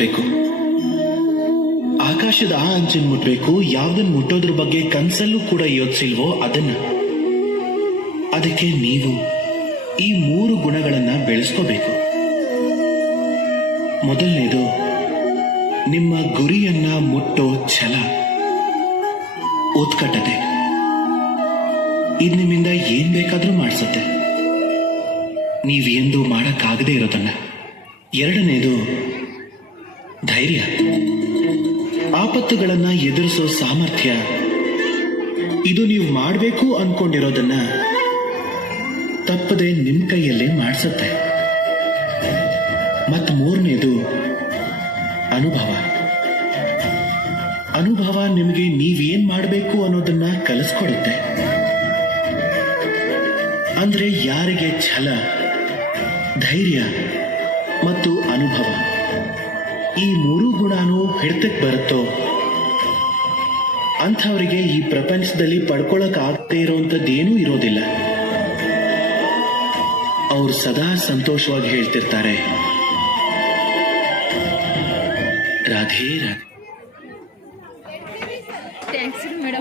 ತಲುಪಿಸ್ಬೇಕು. ಆಕಾಶದ ಆ ಅಂಚನ್ ಮುಟ್ಬೇಕು. ಯಾವ್ದನ್ ಮುಟ್ಟೋದ್ರ ಬಗ್ಗೆ ಕನ್ಸಲ್ಲೂ ಕೂಡ ಯೋಚಿಸಿಲ್ವೋ ಅದಕ್ಕೆ ನೀವು ಈ 3 ಗುಣಗಳನ್ನ ಬೆಳೆಸ್ಕೋಬೇಕು. ಮೊದಲನೇದು ನಿಮ್ಮ ಗುರಿಯನ್ನ ಮುಟ್ಟೋ ಛಲ, ಉತ್ಕಟತೆ. ಇದು ನಿಮ್ಮಿಂದ ಏನ್ ಬೇಕಾದ್ರೂ ಮಾಡಿಸುತ್ತೆ, ನೀವೆಂದೂ ಮಾಡಕ್ಕಾಗದೇ ಇರೋದನ್ನ. ಎರಡನೇದು ಧೈರ್ಯ, ಆಪತ್ತುಗಳನ್ನ ಎದುರಿಸೋ ಸಾಮರ್ಥ್ಯ. ಇದು ನೀವು ಮಾಡಬೇಕು ಅನ್ಕೊಂಡಿರೋದನ್ನ ತಪ್ಪದೆ ನಿಮ್ ಕೈಯಲ್ಲೇ ಮಾಡಿಸುತ್ತೆ. ಮತ್ತು ಮೂರನೇದು ಅನುಭವ ನಿಮಗೆ ನೀವೇನ್ ಮಾಡಬೇಕು ಅನ್ನೋದನ್ನ ಕಲಿಸ್ಕೊಡುತ್ತೆ. ಅಂದ್ರೆ ಯಾರಿಗೆ ಛಲ, ಧೈರ್ಯ ಮತ್ತು ಅನುಭವ ಈ 3 ಗುಣನೂ ಹಿಡ್ತಕ್ಕೆ ಬರುತ್ತೋ ಅಂಥವರಿಗೆ ಈ ಪ್ರಪಂಚದಲ್ಲಿ ಪಡ್ಕೊಳಕ್ ಆಗದೆ ಇರೋಂಥದ್ದೇನೂ ಇರೋದಿಲ್ಲ. ಅವ್ರು ಸದಾ ಸಂತೋಷವಾಗಿ ಹೇಳ್ತಿರ್ತಾರೆ, ರಾಧೇ ರಾಧೆ.